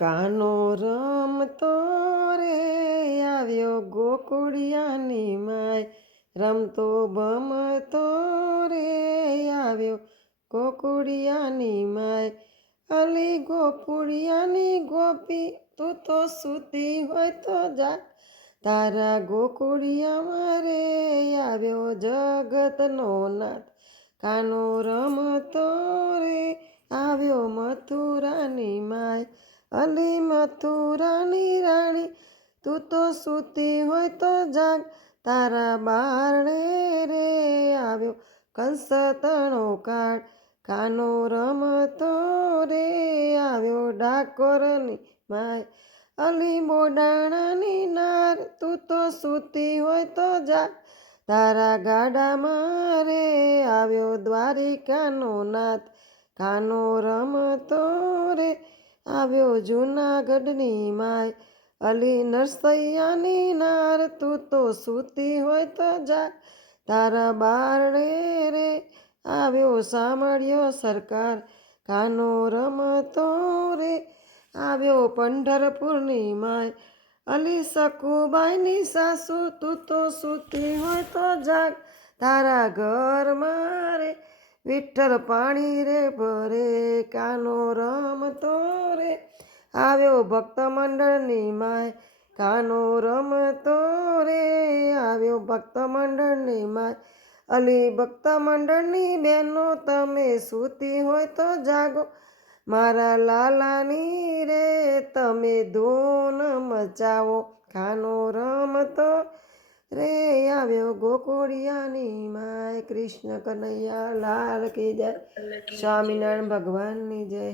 કાનો રમતો રે આવ્યો ગોકુળિયાની માય, રમતો ભમતો રે આવ્યો ગોકુળિયાની માય. અલી ગોકુળિયાની ગોપી તું તો સૂતી હોય તો જા, તારા ગોકુળિયામાં રે આવ્યો જગતનો નાથ. કાનો રમતો રે આવ્યો મથુરાની માય. અલી મથુરાની રાણી તું તો સૂતી હોય તો જાગ, તારા બારણે રે આવ્યો કંસતણો કાળ. કાનો રમતો રે આવ્યો ડાકોરની માય. અલી બોડાણાની નાર તું તો સૂતી હોય તો જાગ, તારા ગાડામાં રે આવ્યો દ્વારિકાનો નાથ. કાનો રમતો રે આવ્યો જૂનાગઢની માય. અલી નરસૈયાની નાર તું તો સૂતી હોય તો જાગ, તારા બારણે રે આવ્યો સામળ્યો સરકાર. કાનો રમતો રે આવ્યો પંઢરપુરની માય. અલી સકુબાઈની સાસુ તું તો સૂતી હોય તો જાગ, તારા ઘરમાં રે વિઠ્ઠલ પાણી રે ભરે. કાનો રમતો રે આવ્યો ભક્ત મંડળની માય. કાનો રમતો રે આવ્યો ભક્ત મંડળની માય. અલી ભક્ત મંડળની બહેનો તમે સૂતી હોય તો જાગો, મારા લાલાની રે તમે ધૂન મચાવો. કાનો રમતો રે આવ્યો ગોકુળિયાની માય. કૃષ્ણ કનૈયા લાલ કી જય, સ્વામિનારાયણ ભગવાનની જય.